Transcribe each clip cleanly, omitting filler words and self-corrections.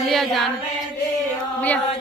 लिया जान लिया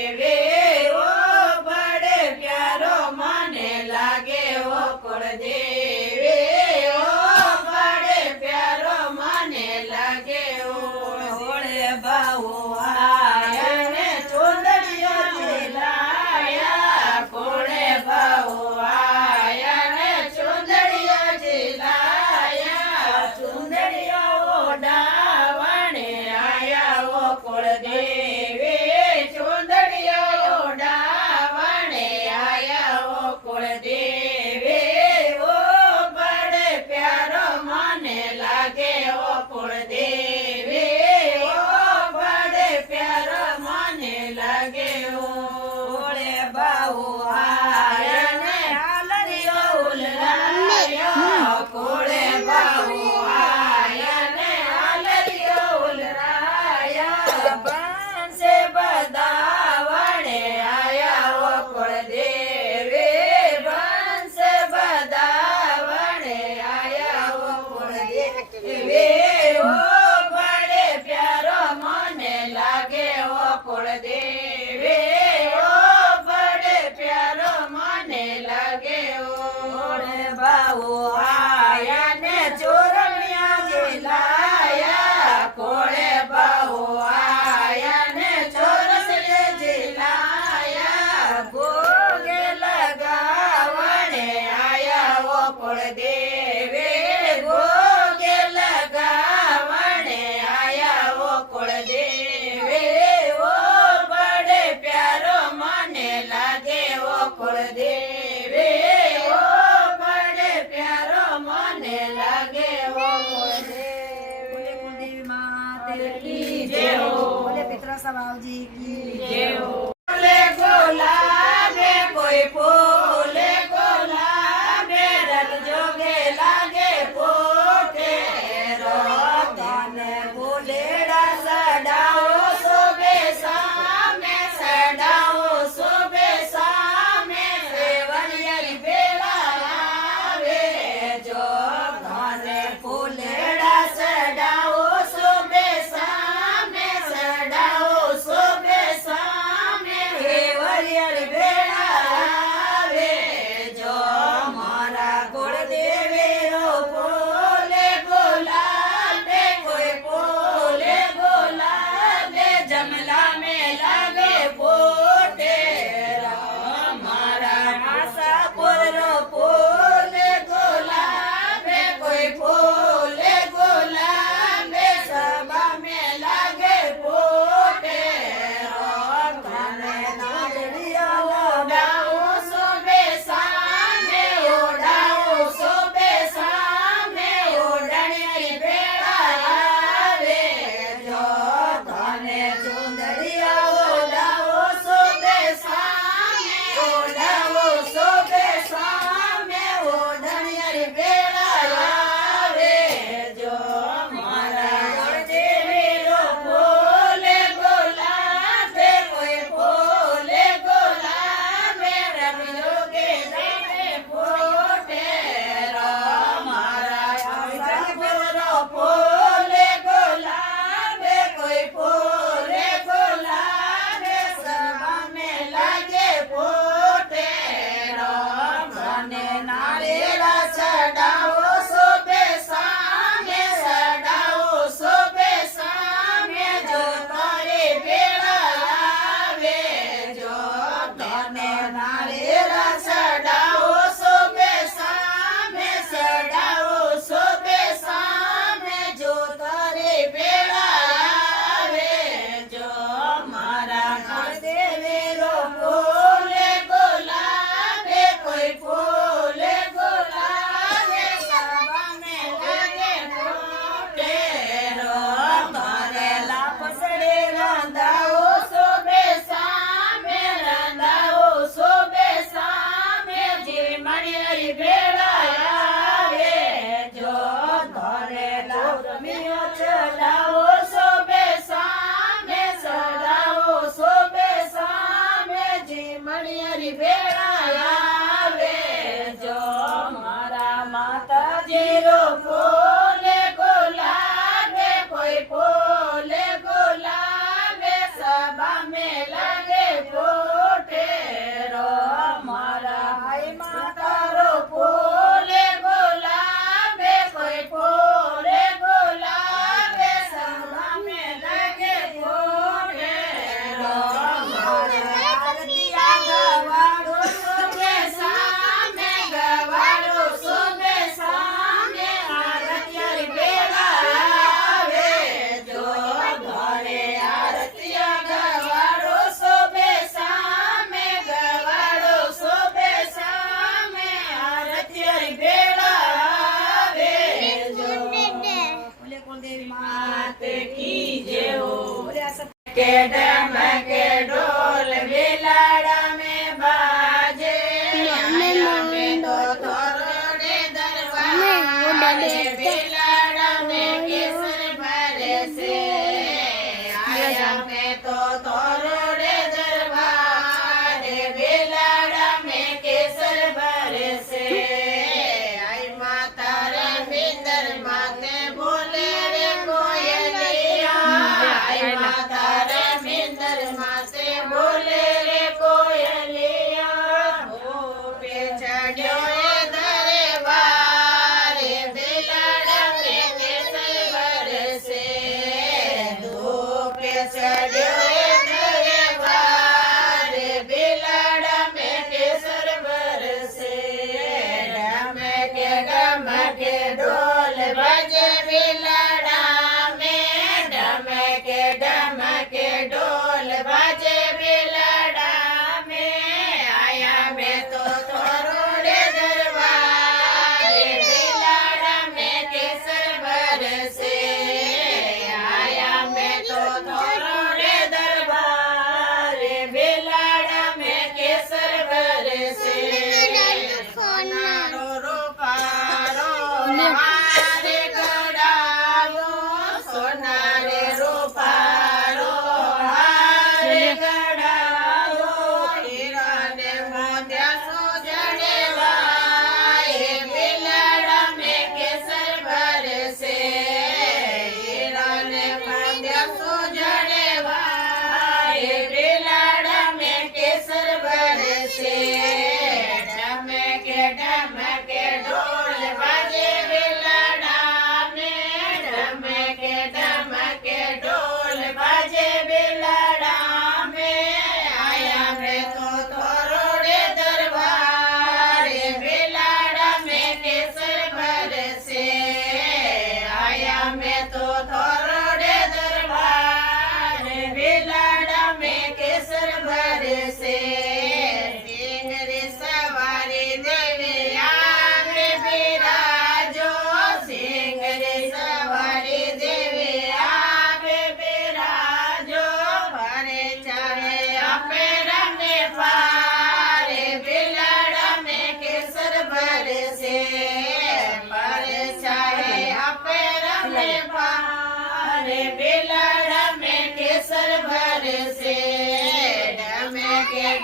દેવે ઓ લાગે ઓળે બાહુ આય ને હાલરીઓ ઉલરાય કોળે બાહુ આય ને હાલરીઓ ઉલરાય બંસે બધા વણે આયા ઓ કુળ દેવે બંસે બધા વણે આયા ઓ કુળ દેવે ઓ બડે પ્યારો મને લાગે ઓ કુળ દેવે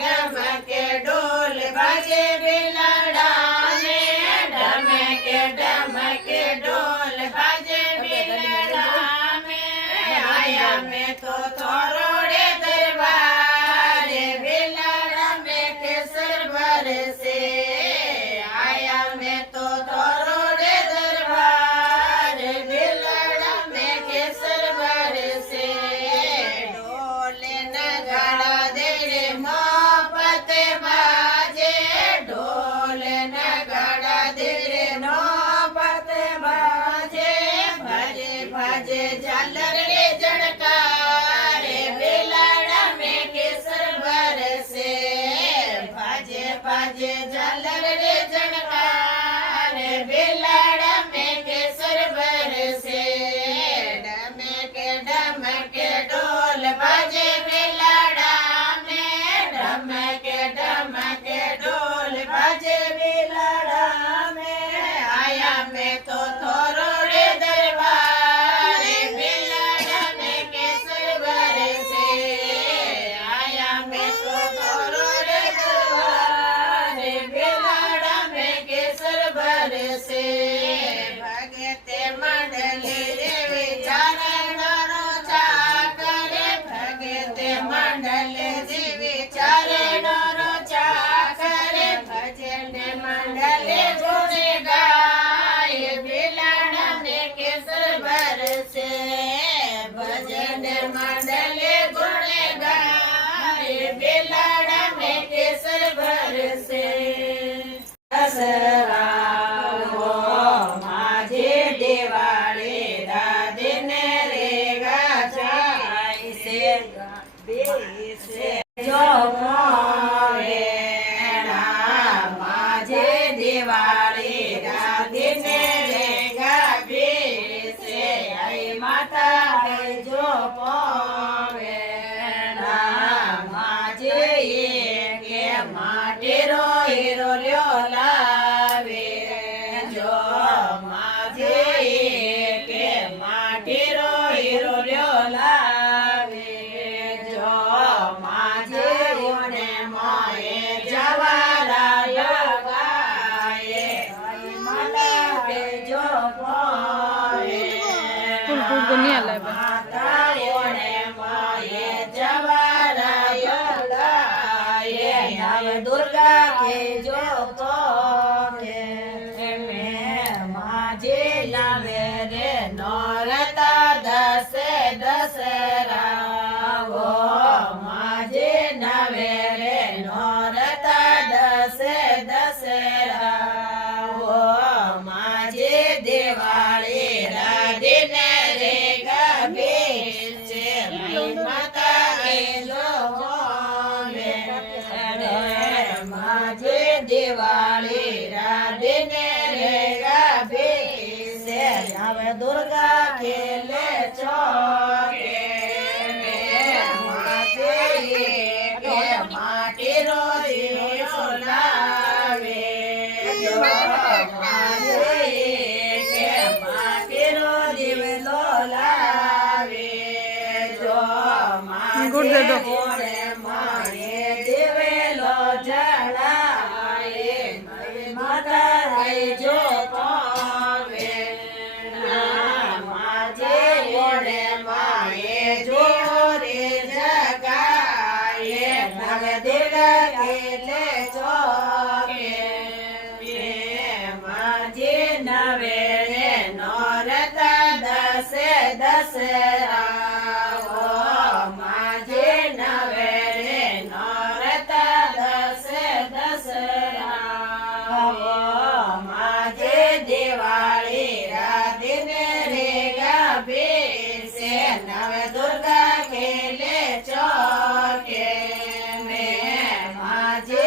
ઢમકે ઢોલ બાજે બિલાડા में ઢમકે ઢોલ બાજે બિલાડા में आया मैं तो थोरोड़े दरबारे बिलाड़ा में केसर बरसे आया मैं तो थोरोड़े दरबारे बिलाड़ा में केसर बरसे ढोले नगाड़ा दे रे मोहब्बत बाजे ढोले नगाड़ा दे रे मोहब्बत बाजे भजे भजे झालर रे जड़कारे बिलाड़ा में केसर बरसे भजे भजे झालर रे जड़कारे बिलाड़ा में केसर बरसे ढमके ढोल बाजे बिलाड़ा में ढमके ढोल बाजे बिलाड़ा में आया मैं तो थोरोड़े दरबारे बिलाड़ा में केसर बरसे आया मैं तो थोरोड़े दरबारे बिलाड़ा में केसर बरसे भगते मंडली देवी चारणो चाकरे भगते मंडली देवी चारणो चाकरे भजन मंडली गुणे गाय बिलाड़ा में केसर बरसे भजन मंडली गुणे गाय बिलाड़ा में केसर बरसे दसरा हो माझे दिवाळी दादीने रे गाचाई से बेसे जो मोरेणा माझे दिवाळी दादीने रे गाबीसे आई माता है जो पोवेणा माझे ये के माटेरो हिरो ल्यो लावे जो माझे ये के माटेरो हिरो ल्यो लावे जो माझे ओने मोए जवारा लगाए आई माता है जो पोवे दुनिया लाए माता ओने मोए जवारा लगाए नव दुर्गा के जो पोके में माझे लावे रे नौरता दसरा वो माझे नवे रे नौरता दसरा वो माझे दिवाळी राधीने रे गबीचे माता गेलो माझे दिवाळी राधीने रे गबीचे नव दुर्गा खेले चौके माझे के माटी रोई लावे जो माझे के माटी रोई लावे जो गुड़ दे दो। गोरे मारे दिवेलो जड़ाए माता है जो पावे माझे गोरे माए जो रे जगाए नग दुर्गा खेले चौके माझे नवे रे नौरता दसरा ओ माझे नवे रे नौरता दसरा ओ माझे दिवाळी राधीने रे गबीसे नव दुर्गा खेले चौके में माझे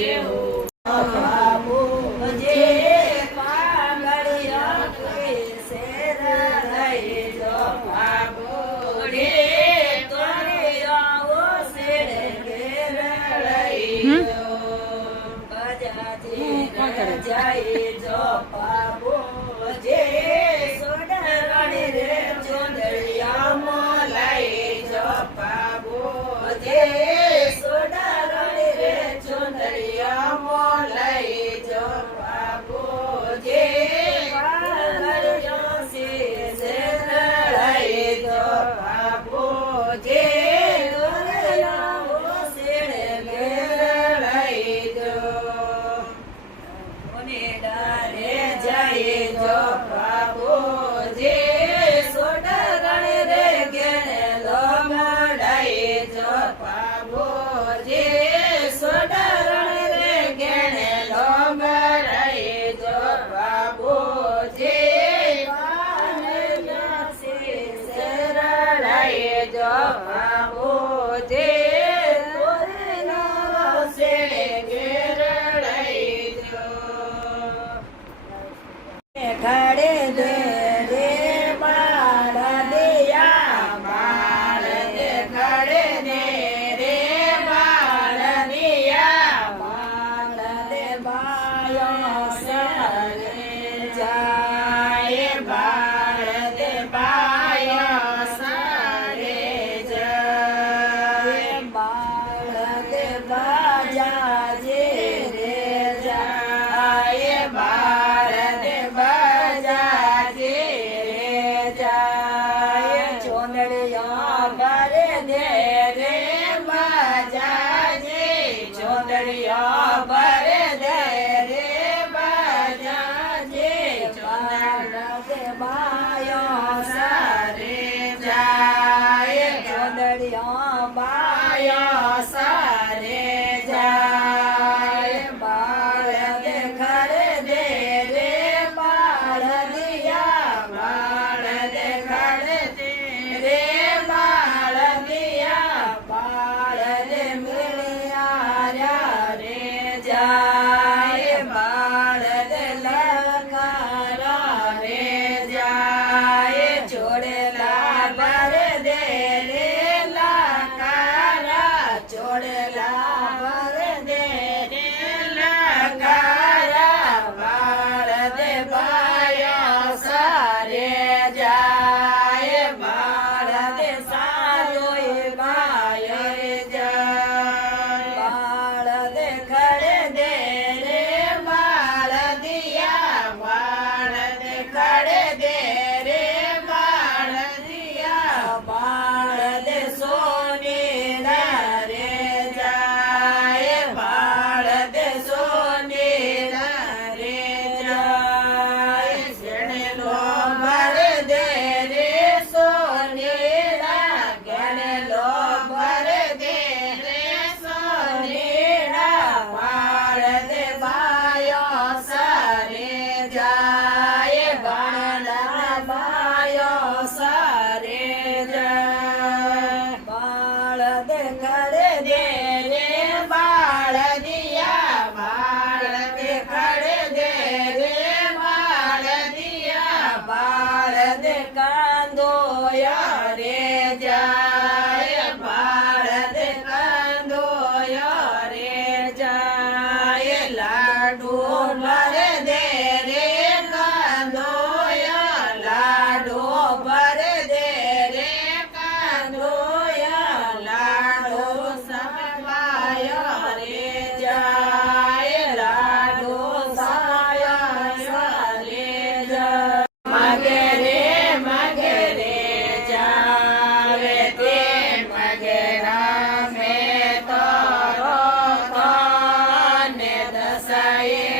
જેવું બાબુ જે પાંગળિયા કેસે લઈ જો બાબુ રે તોરિયાઓ સેડે ઘેર લઈ જો બજાજી જાય જો બાબુ જે સોડરાણી રે ચોંદડિયામાં લઈ જો બાબુ જે સોડરાણી રે ચોંદડિયામાં લઈ જો બાબુ જે પાંગળિયા શીશે લઈ જો બાબુ જે તોરિયાઓ સેડે ઘેર લઈ જો ડારે જાય જો બાબુ જે સોડગણ રે ઘેરે લોમડાઈ જો બાબુ જે સોડગણ રે ઘેરે લોમડાઈ જો બાબુ જે પાનના શેરડાઈ જો બાબુ જે તોરેના શેરે ઘેર લઈ જો ખડે દે રે બાળ દિયા બાળ દે ખડે દે રે બાળ દિયા બાળ દે બાયો સરે જાય બાળ દે બાયો સરે જાય બાળ દે બાજા જે રે જાય બાળ દે બજાજે રે જાય ચોંદડિયા ભરે દે રે બજાજે ચોંદડિયા ભરે દે રે બજાજે ચોંદડિયા દે બાયો સરે જાય ચોંદડિયા બાયો સરે જાય બાળ દે ખરે દે રે બાળ દિયા બાળ દે ખરે દે રે બાળ દિયા બાળ દે મિળિયા રે જાય બાળ દે લકારા રે જાય ચોડેલા ભર દે રે લકારા ચોડેલા ભર દે રે લકારા બાળ દે બાયો સરે જાય બાળ દે સાલોય બાયો જાય બાળ દે ખડે દે રે બાળ દિયા બાળ દે ખડે દે રે બાળ દિયા બાળ દે સોની રે જાય બાળ દે સોની રે જાય ગણેલો ભર દે રે સોની ગણેલો ભર દે રે સોની બાળ દે બાયો સરે જાય બાળના બાયો સરે જાય બાળ દે ખડે દે રે બાળ દિયા બાળ દે ખડે દે રે બાળ દિયા બાળ દે કાંદોયા રે જાય બાળ દે કાંદોયા રે જાય લાડુ ભર દે રે કાંદોયા લાડુ ભર દે રે કાંદોયા લાડુ સવાયો રે જાય લાડુ સવાયો રે જાય મગે રે જાવે તે મગે રામે તોરો તને દસાએ